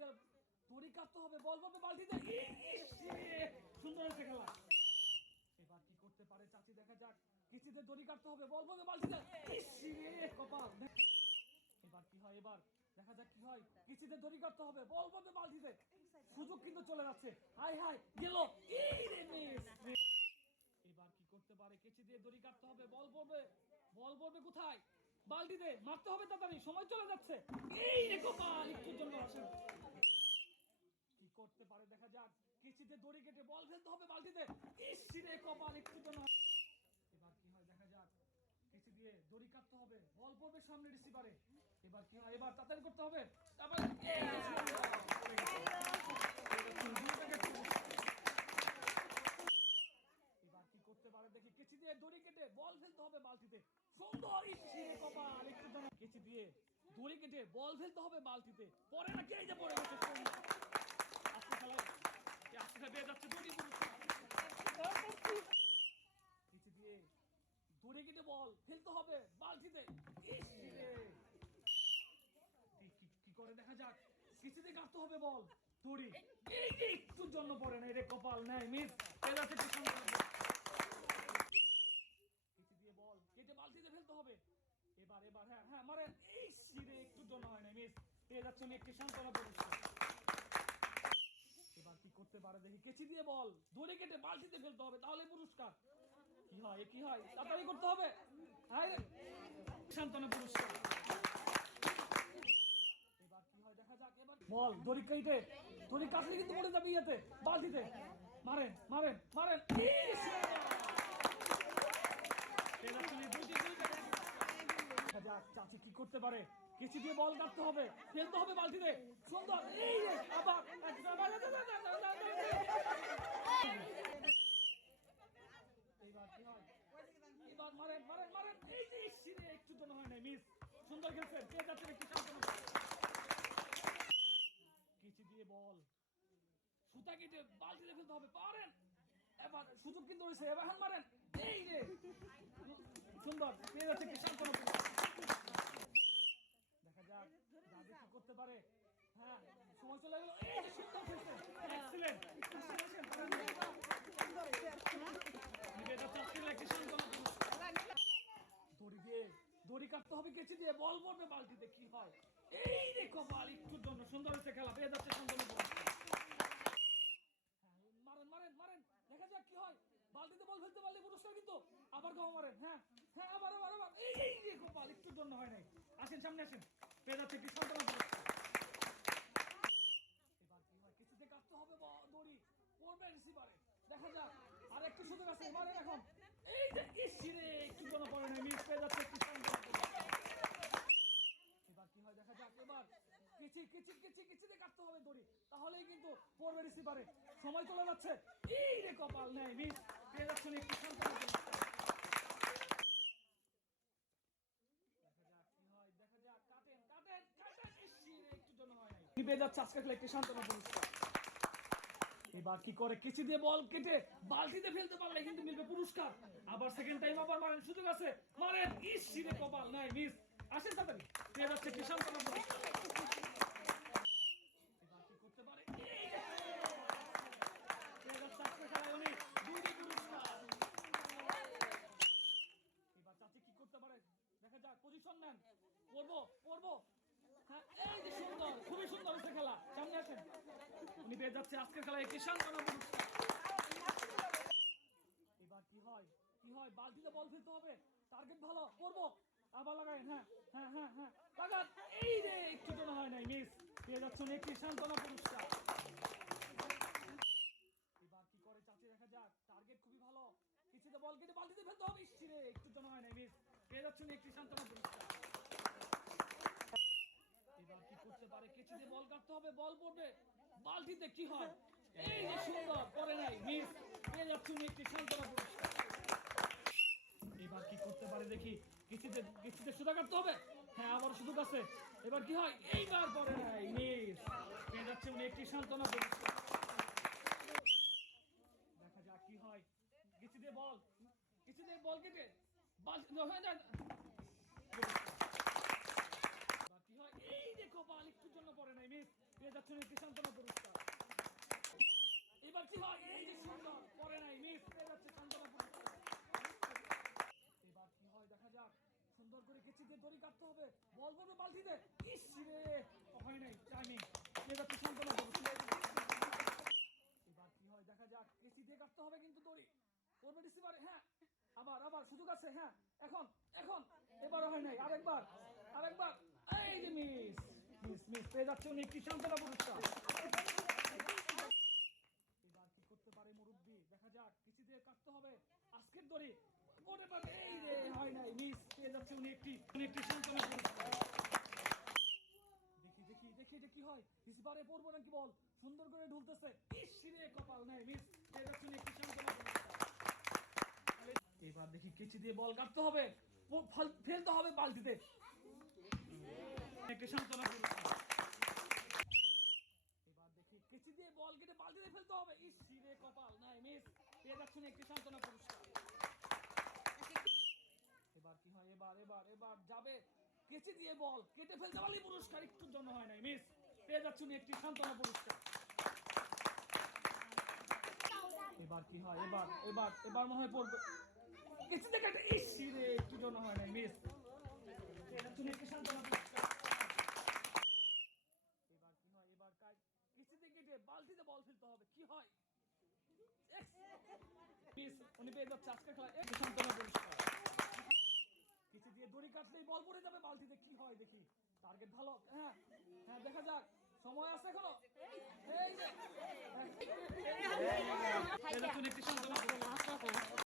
দড়ি কাটতে হবে, বল পাবে বালতিতে। সুন্দর হয়েছে খেলা। এবার কি করতে পারে চাচি, দেখা যাক। কিচিতে দড়ি কাটতে হবে, বল পাবে বালতিতে। কপাল। এবার কি হয়, এবার দেখা যাক কি হয়। কিচিতে দড়ি কাটতে হবে, বল পাবে বালতিতে। সুযোগ কিন্তু চলে যাচ্ছে। হাই হাই গেল। এবার কি করতে পারে, কেচি দিয়ে দড়ি কাটতে হবে, বল পড়বে। বল পড়বে কোথায়? বালতিতে। মারতে হবে তাড়াতাড়ি, সময় চলে যাচ্ছে। এই রে কপাল, একটুর জন্য আসেন। কি করতে পারে দেখা যাক। কেচিতে দড়ি কেটে বল ফেলতে হবে বালতিতে। ইস রে কপাল, একটুর জন্য। এবার কি হয় দেখা যাক। কেচি দিয়ে দড়ি কাটতে হবে, বল পড়বে সামনে রিসিভারে। এবার কি হয়, এবার তাড়াতাড়ি করতে হবে। তারপর এবার কি করতে পারে দেখি। কেচি দিয়ে দড়ি কেটে বল ফেলতে হবে বালতিতে। সুন্দর। ইচ্ছে কপাল, একটু কেচি দিয়ে দড়ি কেটে বল ফেলতে হবে বালতিতে। পরে না কে যে পড়ে গেছে। আজকে খেলায় আজকে পেয়ে যাচ্ছে দড়ি পুরস্কার। কেচি দিয়ে দড়ি কেটে বল ফেলতে হবে বালতিতে। কি করে দেখা যাক। কেচি দিয়ে কাটতে হবে বল দড়ি। এই যে একটুর জন্য পড়ে না রে কপাল, নাই মিস। পেয়ে যাচ্ছে কি সুন্দর। দিয়ে বল কেটে বালতিতে ফেলতে হবে। এবার এবার হ্যাঁ হ্যাঁ মারে। এই সিরে একটু জন্য হয় না মিস। পেয়ে যাচ্ছে একটি সান্ত্বনা পুরস্কার। এবার কি করতে পারে দেখি। কেচি দিয়ে বল দড়ি কেটে বালতিতে ফেলতে হবে, তাহলে পুরস্কার। কি হয় কি হয়, তাড়াতাড়ি করতে হবে। হ্যাঁ সান্ত্বনা পুরস্কার। এবার কি হয় দেখা যাক। এবার বল দড়ি কেটে দড়ি কাটলে কিন্তু পড়ে যাবে ইয়েতে বালতিতে। মারেন মারেন মারেন। চাচি কি করতে পারে। কেচি দিয়ে বল কাটতে হবে, ফেলতে হবে বালতিতে। সুন্দর। এই আবার এইবার কি হয়, এবার মারেন মারেন মারেন। এই যে সিরে একটু জন্য হয় না মিস। সুন্দর খেলছেন, পেয়ে যাচ্ছেন একটু সান্ত্বনা। কেচি দিয়ে বল সুতা কেটে বালতিতে ফেলতে হবে, পারেন। এবার সুযোগ কিন্তু রয়েছে, এবার হান মারেন। এই রে সুন্দর, পেয়ে যাচ্ছে একটু সান্ত্বনা। দেখা যাক দাদু কি করতে পারে। হ্যাঁ সময় চলে গেল। এই যে সুন্দর খেলছেন, এক্সিলেন্ট। দড়ি দিয়ে দড়ি কাটতে হবে, কেচি দিয়ে বল পড়বে বালতিতে। কি হয়, এই রে কপাল, একটুর জন্য সুন্দর হয়েছে খেলা। পেয়ে যাচ্ছে সান্ত্বনা। মারেন মারেন মারেন, দেখা যাক কি হয়। বালতিতে বল ফেলতে পারলে পুরস্কার কিন্তু। আবার গাও মারেন। হ্যাঁ হ্যাঁ আবার আবার আবার। এই রে কপাল, একটুর জন্য হয় নাই। আসেন সামনে আসেন, পেয়ে যাচ্ছে একটি সান্ত্বনা পুরস্কার। এবার কি হয়, কিছুতে কাটতে হবে দড়ি পড়বে রিসিভারে। দেখা যাক আর একটু সুযোগ আছে, মারেন এখন। এই যে ইসিরে একটু জন্য পড়ে নাই মিস। পেয়ে যাচ্ছে একটি সান্ত্বনা। এবার কি হয় দেখা যাক। এবার কিচি কিচি কিচি কিচিতে কাটতে হবে দড়ি, তাহলেই কিন্তু পড়বে রিসিভারে। সময় চলে যাচ্ছে। এই রে কপাল, নেই মিস। পেয়ে যাচ্ছেন একটি সান্ত্বনা। দেখা যাক কি হয়, দেখা যাক। কাটেন কাটেন কাটেন। ইসিরে একটু জন্য হয় নাই। কি পেয়ে যাচ্ছে আজকে খেলা একটি সান্ত্বনা পুরস্কার। এবার কি করে, কেচি দিয়ে বল কেটে বালতিতে ফেলতে পারলে কিন্তু মিলবে পুরস্কার। আবার সেকেন্ড টাইম আবার মারেন, সুযোগ আছে, মারেন। ইসিরে কপাল, নাই মিস। আসেন তাড়াতাড়ি, পেয়ে যাচ্ছে একটি সান্ত্বনা পুরস্কার। এবার কি করতে পারে, এবার চাচি কি করতে পারে দেখা যাক। পজিশন নেন, পড়বো পড়বো। হ্যাঁ এই যে সুন্দর, খুবই সুন্দর হচ্ছে খেলা। সামনে আসেন, উনি পেয়ে যাচ্ছে আজকের খেলায় একটি সান্ত্বনা পুরস্কার। এবার কি হয় কি হয়, বালতিতে বল ফেলতে হবে, টার্গেট ভালো, করবো। আবার লাগাই। হ্যাঁ হ্যাঁ হ্যাঁ হ্যাঁ লাগান। এই রে একটু জন্য হয় নাই মিস। পেয়ে যাচ্ছেন একটি সান্ত্বনা পুরস্কার। এবার কি করে চাচি দেখা যাক। টার্গেট খুবই ভালো, কিছুতে বল কেটে বালতিতে ফেলতে হবে। ইসিরে একটু জন্য হয় নাই মিস। পেয়ে যাচ্ছেন একটি সান্ত্বনা পুরস্কার। এবার কি করতে পারে, কিছুতে বল কাটতে হবে, বল পড়বে বালতিতে। কি হয়, এই যে সুন্দর, পড়ে নাই মিস। পেয়ে যাচ্ছেন একটি সান্ত্বনা পুরস্কার। এবার কি করতে পারে দেখি। কিছুতে কিছুতে সুতা কাটতে হবে। হ্যাঁ আবার সুযোগ আছে। এবার কি হয়, এইবার পড়ে নাই মিস। পেয়ে যাচ্ছে উনি একটি সান্ত্বনা পুরস্কার। দেখা যাক কি হয়, কিছুতে বল কিছুতে বল কেটে বালতি হয়ে যায়। কি হয়, এই যে কপাল, একটুর জন্য পড়ে নাই মিস। পেয়ে যাচ্ছেন একটি সান্ত্বনা পুরস্কার। এবার কি হয়, এই যে সুন্দর পরে নাই, মিস, পেয়ে যাচ্ছে সান্ত্বনা পুরস্কার। এবার কি হয় দেখা যাক, সুন্দর করে কেচি দিয়ে দড়ি কাটতে হবে, বল পড়বে বালতিতে, ইস রে হয় নাই, টাইমিং, পেয়ে যাচ্ছে সান্ত্বনা পুরস্কার। এবার কি হয় দেখা যাক, কেচি দিয়ে কাটতে হবে কিন্তু দড়ি পড়বে রিসিভারে, হ্যাঁ আবার আবার সুযোগ আছে, হ্যাঁ এখন এখন এবার হয় নাই, আরেকবার আরেকবার, এই যে মিস, মিস মিস, পেয়ে যাচ্ছে উনি একটি সান্ত্বনা পুরস্কার। এবার কি করতে পারে মুরব্বি, দেখা যাক, কিছু দিয়ে কাটতে হবে আজকের দড়ি, ওরে বাবা, এই রে হয় নাই, মিস, পেয়ে যাচ্ছে উনি একটি সান্ত্বনা পুরস্কার। দেখি দেখি দেখি এটা কি হয়, রিসিভারে পড়বো নাকি বল, সুন্দর করে ঢুলতেছে, ইস রে কপাল নাই, মিস, পেয়ে যাচ্ছে উনি একটি সান্ত্বনা পুরস্কার। এবার দেখি কেচি দিয়ে বল কাটতে হবে, ফেলতে হবে বালতিতে, একটি সান্ত্বনা পুরস্কার। এবার দেখি কেচি দিয়ে বল কেটে বালতিতে ফেলতে হবে, ইস রে কপাল নাই, মিস, পেয়ে যাচ্ছেন একটি সান্ত্বনা পুরস্কার। এবার কি হয়, এবার এবার এবার যাবে, কেচি দিয়ে বল কেটে ফেলতে পারলে পুরস্কার, একটুর জন্য হয় নাই, মিস, পেয়ে যাচ্ছেন একটি সান্ত্বনা পুরস্কার। এবার কি হয়, এবার এবার এবার মনে হয় পড়বে, কেচি দিয়ে কেটে, ইস রে একটুর জন্য হয় নাই, মিস, পেয়ে যাচ্ছেন একটি সান্ত্বনা পুরস্কার। এবার কি হয়, এবার কেচি দিয়ে কেটে বালতিতে বল ফেলতে হবে, কি হয়, মিস, উনি পেয়ে যাচ্ছে আজকের খেলায় একটি সান্ত্বনা পুরস্কার। কিছু দিয়ে দড়ি কাটলেই বল পড়ে যাবে বালতিতে, কি হয় দেখি, টার্গেট ভালো, হ্যাঁ হ্যাঁ দেখা যাক, সময় আছে এখনো, এই যে একটি সান্ত্বনা